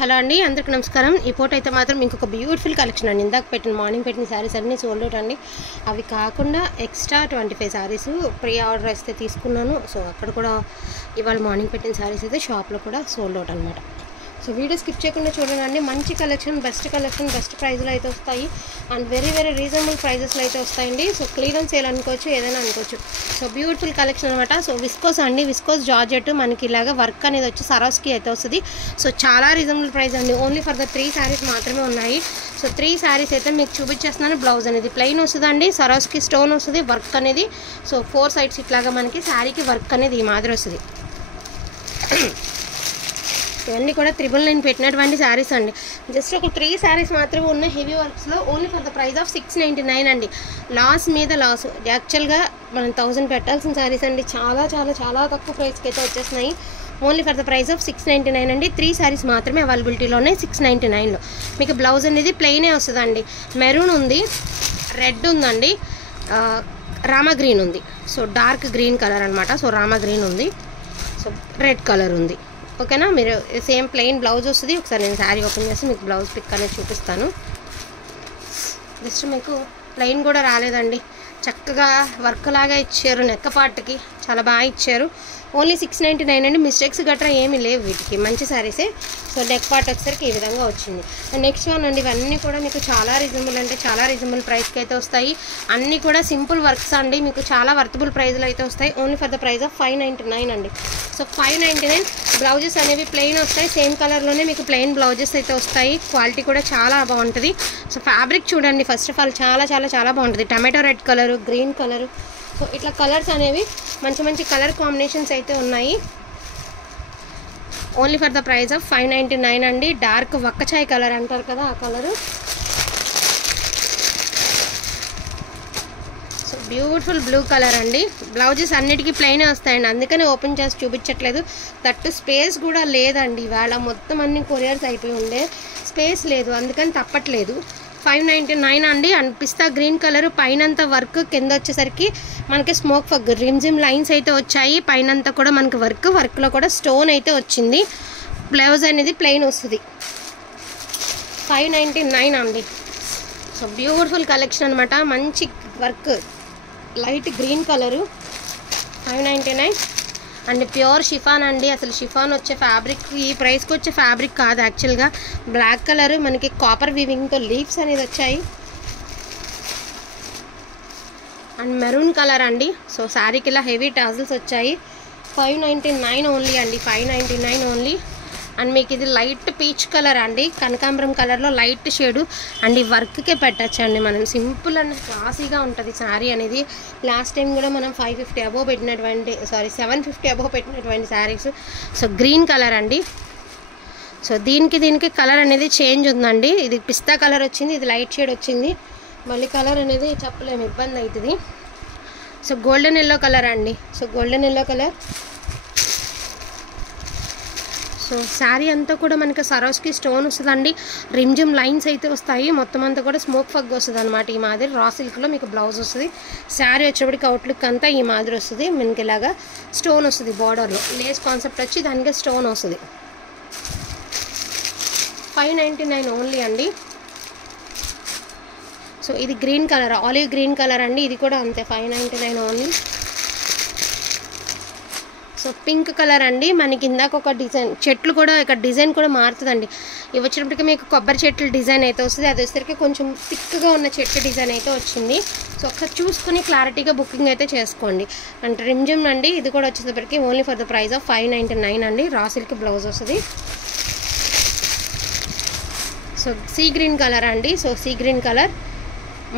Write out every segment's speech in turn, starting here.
Hello అండి, అందరికీ నమస్కారం. ఈ పూట అయితే మాత్రం ఇంకొక బ్యూటిఫుల్ కలెక్షన్ అండి. ఇందాక మార్నింగ్ పెట్టిన శారీస్ అన్నీ సోల్డ్ అవుట్ అండి. అవి కాకుండా ఎక్స్ట్రా 25 శారీస్ ప్రీ ఆర్డర్ అయితే తీసుకున్నాను. సో అక్కడ కూడా ఇవాళ మార్నింగ్ పెట్టిన శారీస్ అయితే షాప్లో కూడా సోల్డ్ అవుట్ అనమాట. సో వీడియో స్కిప్ చేయకుండా చూడండి. మంచి కలెక్షన్, బెస్ట్ ప్రైస్లో అయితే వస్తాయి అండ్ వెరీ రీజనబుల్ ప్రైజెస్లో అయితే వస్తాయండి. సో క్లియరెన్స్ సేల్ అనుకోవచ్చు, ఏదైనా అనుకోవచ్చు. సో బ్యూటిఫుల్ కలెక్షన్ అనమాట. సో విస్కోస్ అండి, విస్కోస్ జార్జెట్ మనకి ఇలాగా వర్క్ అనేది వచ్చి సరోస్కి అయితే వస్తుంది. సో చాలా రీజనబుల్ ప్రైస్ అండి. ఓన్లీ ఫర్ ద 3 శారీస్ మాత్రమే ఉన్నాయి. సో 3 శారీస్ అయితే మీకు చూపించేస్తున్నాను. బ్లౌజ్ అనేది ప్లెయిన్ వస్తుందండి, సరోస్కి స్టోన్ వస్తుంది, వర్క్ అనేది. సో 4 సైడ్స్ ఇట్లాగా మనకి శారీకి వర్క్ అనేది ఈ మాదిరి వస్తుంది. ఇవన్నీ కూడా 999 పెట్టినటువంటి శారీస్ అండి. జస్ట్ ఒక 3 శారీస్ మాత్రమే ఉన్నాయి హెవీ వర్క్స్లో. Only for the price of 699 అండి. లాస్ మీద లాస్. యాక్చువల్గా మనం 1000 పెట్టాల్సిన శారీస్ అండి. చాలా తక్కువ ప్రైస్కి అయితే వచ్చేస్తున్నాయి. Only for the price of 699 అండి. 3 శారీస్ మాత్రమే అవైలబిలిటీలో ఉన్నాయి 699లో. మీకు బ్లౌజ్ అనేది ప్లెయినే వస్తుందండి. మెరూన్ ఉంది, రెడ్ ఉందండి, రామా గ్రీన్ ఉంది. సో డార్క్ గ్రీన్ కలర్ అనమాట. సో రామా గ్రీన్ ఉంది, సో రెడ్ కలర్ ఉంది. ఓకేనా, మీరు సేమ్ ప్లెయిన్ బ్లౌజ్ వస్తుంది. ఒకసారి నేను శారీ ఓపెన్ చేసి మీకు బ్లౌజ్ పిక్ అనేది చూపిస్తాను. జస్ట్ మీకు ప్లెయిన్ కూడా రాలేదండి, చక్కగా వర్క్ లాగా ఇచ్చారు. నెక్క పార్ట్కి చాలా బాగా ఇచ్చారు. ఓన్లీ 699 అండి. మిస్టేక్స్ గట్రా ఏమీ లేవు వీటికి, మంచి శారీసే. సో నెక్ పార్ట్ వచ్చేసరికి ఈ విధంగా వచ్చింది. అండ్ నెక్స్ట్ వన్ అండి, ఇవన్నీ కూడా మీకు చాలా రీజనబుల్ ప్రైస్కి అయితే వస్తాయి. అన్నీ కూడా సింపుల్ వర్క్స్ అండి, మీకు చాలా వర్తబుల్ ప్రైస్లో అయితే వస్తాయి. Only for the price of 599 అండి. సో 599. బ్లౌజెస్ అనేవి ప్లెయిన్ వస్తాయి, సేమ్ కలర్లోనే మీకు ప్లెయిన్ బ్లౌజెస్ అయితే వస్తాయి. క్వాలిటీ కూడా చాలా బాగుంటుంది. సో ఫ్యాబ్రిక్ చూడండి, ఫస్ట్ ఆఫ్ ఆల్ చాలా బాగుంటుంది. Tomato red colour, green colour. So ఇట్లా కలర్స్ అనేవి మంచి కలర్ కాంబినేషన్స్ అయితే ఉన్నాయి. Only for the price of 599 అండి. డార్క్ వక్కచాయ్ కలర్ అంటారు కదా, ఆ colour. So beautiful blue colour అండి. బ్లౌజెస్ అన్నిటికీ ప్లెయిన్ వస్తాయండి, అందుకని ఓపెన్ చేసి చూపించట్లేదు. తట్టు స్పేస్ కూడా లేదండి. ఇవాళ మొత్తం అన్ని కొరియర్స్ అయిపోయి ఉండే, స్పేస్ లేదు, అందుకని తప్పట్లేదు. 599 అండి. అండ్ పిస్తా గ్రీన్ కలర్, పైనంతా వర్క్, కింద వచ్చేసరికి మనకి స్మోక్ ఫగ్ రిమ్జిమ్ లైన్స్ అయితే వచ్చాయి. పైనంతా కూడా మనకి వర్క్లో కూడా స్టోన్ అయితే వచ్చింది. బ్లౌజ్ అనేది ప్లెయిన్ వస్తుంది. 599 అండి. సో బ్యూటిఫుల్ కలెక్షన్ అనమాట. మంచి work, light green colour, 599 and pure chiffon అండి. అసలు షిఫాన్ వచ్చే ఫ్యాబ్రిక్ ఈ ప్రైస్కి వచ్చే ఫ్యాబ్రిక్ కాదు యాక్చువల్గా. బ్లాక్ కలర్ మనకి కాపర్ వీవింగ్తో లీవ్స్ అనేది వచ్చాయి. అండ్ మెరూన్ కలర్ అండి. సో శారీకి ఇలా హెవీ టాజిల్స్ వచ్చాయి. 599 ఓన్లీ అండి, 599 ఓన్లీ. అండ్ మీకు ఇది లైట్ పీచ్ కలర్ అండి, కనకాంబరం కలర్లో లైట్ షేడు. అండ్ ఈ వర్క్కే పెట్టచ్చు అండి మనం. సింపుల్ అండ్ క్లాసీగా ఉంటుంది శారీ అనేది. లాస్ట్ టైం కూడా మనం 550 అబోవ్ పెట్టినటువంటి 750 అబోవ్ పెట్టినటువంటి శారీస్. సో గ్రీన్ కలర్ అండి. సో దీనికి కలర్ అనేది చేంజ్ ఉందండి. ఇది పిస్తా కలర్ వచ్చింది, ఇది లైట్ షేడ్ వచ్చింది. మళ్ళీ కలర్ అనేది చెప్పలేము, ఇబ్బంది అవుతుంది. సో గోల్డెన్ ఎల్లో కలర్ అండి. So golden yellow colour. So sari అంతా కూడా మనకి సరోస్కి స్టోన్ వస్తుందండి. రిమ్జిమ్ లైన్స్ అయితే వస్తాయి. మొత్తం అంతా కూడా స్మోక్ ఫగ్ వస్తుంది అనమాట. ఈ మాదిరి రా సిల్క్లో మీకు బ్లౌజ్ వస్తుంది. శారీ వచ్చేప్పటికి అవుట్లుక్ అంతా ఈ మాదిరి వస్తుంది. మనకి ఇలాగా స్టోన్ వస్తుంది బార్డర్లో. లేస్ కాన్సెప్ట్ వచ్చి దానికి స్టోన్ వస్తుంది. 599 ఓన్లీ అండి. సో ఇది green colour, olive green colour అండి. ఇది కూడా అంతే, 599 ఓన్లీ. సో పింక్ కలర్ అండి. మనకి ఇందాక ఒక డిజైన్ చెట్లు కూడా ఇక్కడ డిజైన్ కూడా మారుతుందండి. ఇవి వచ్చినప్పటికీ మీకు కొబ్బరి చెట్లు డిజైన్ అయితే వస్తుంది. అది వచ్చేసరికి కొంచెం థిక్గా ఉన్న చెట్టు డిజైన్ అయితే వచ్చింది. సో ఒకసారి చూసుకుని క్లారిటీగా బుకింగ్ అయితే చేసుకోండి. అండ్ రిమ్జిమ్ అండి. ఇది కూడా వచ్చేసరికి only for the price of 599 అండి. రా సిల్క్ బ్లౌజ్ వస్తుంది. సో సీ గ్రీన్ కలర్ అండి. సో సీ గ్రీన్ కలర్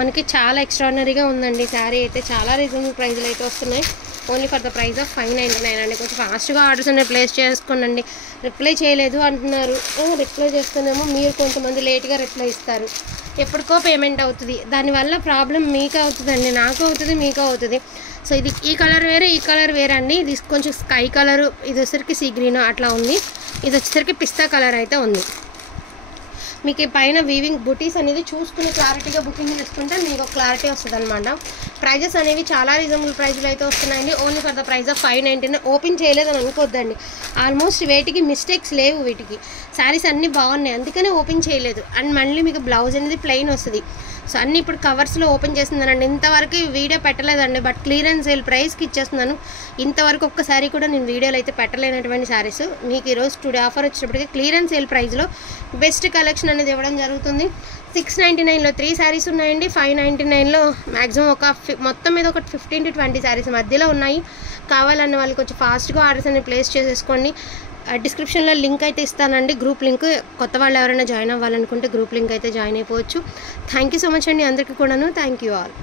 మనకి చాలా ఎక్స్ట్రాడినరీగా ఉందండి. శారీ అయితే చాలా రీజనబుల్ ప్రైస్లో అయితే వస్తున్నాయి. Only for the price of 599 అండి. కొంచెం ఫాస్ట్గా ఆర్డర్స్ అనేవి ప్లేస్ చేసుకోండి. రిప్లై చేయలేదు అంటున్నారు. రిప్లై చేస్తేనేమో మీరు కొంతమంది లేట్గా రిప్లై ఇస్తారు, ఎప్పటికో పేమెంట్ అవుతుంది. దానివల్ల ప్రాబ్లం మీకు అవుతుందండి, నాకు అవుతుంది, మీకు అవుతుంది. సో ఇది ఈ కలర్ వేరే, ఈ కలర్ వేరే అండి. ఇది కొంచెం స్కై కలరు, ఇది వచ్చేసరికి సీ గ్రీన్ అట్లా ఉంది. ఇది వచ్చేసరికి పిస్తా కలర్ అయితే ఉంది. మీకు పైన వీవింగ్ బుటీస్ అనేది చూసుకుని క్లారిటీగా బుకింగ్ చేసుకుంటే మీకు క్లారిటీ వస్తుంది అనమాట. ప్రైజెస్ అనేవి చాలా రీజనబుల్ ప్రైస్లో అయితే వస్తున్నాయండి. Only for the price of 599. Open చేయలేదని అనుకోవద్దండి, ఆల్మోస్ట్ వేటికి మిస్టేక్స్ లేవు, వీటికి శారీస్ అన్నీ బాగున్నాయి అందుకనే ఓపెన్ చేయలేదు. అండ్ మళ్ళీ మీకు బ్లౌజ్ అనేది ప్లెయిన్ వస్తుంది. సో అన్నీ ఇప్పుడు కవర్స్లో ఓపెన్ చేస్తున్నానండి. ఇంతవరకు వీడియో పెట్టలేదండి, బట్ క్లియరెన్స్ సేల్ ప్రైస్కి ఇచ్చేస్తున్నాను. ఇంతవరకు ఒక్కసారి కూడా నేను వీడియోలో అయితే పెట్టలేనటువంటి శారీస్ మీకు ఈరోజు టుడే ఆఫర్ వచ్చేటప్పటికి క్లియరెన్స్ సేల్ ప్రైస్లో బెస్ట్ కలెక్షన్ అనేది ఇవ్వడం జరుగుతుంది. 699లో 3 శారీస్ ఉన్నాయండి. 599లో మ్యాక్సిమం మొత్తం మీద ఒక 15 to 20 శారీస్ మధ్యలో ఉన్నాయి. కావాలన్న వాళ్ళు కొంచెం ఫాస్ట్గా ఆర్డర్స్ అనేది ప్లేస్ చేసేసుకోండి. డిస్క్రిప్షన్లో లింక్ అయితే ఇస్తానండి, గ్రూప్ లింక్. కొత్త వాళ్ళు ఎవరైనా జాయిన్ అవ్వాలనుకుంటే గ్రూప్ లింక్ అయితే జాయిన్ అయిపోవచ్చు. థ్యాంక్ యూ సో మచ్ అండి అందరికీ కూడాను. Thank you all.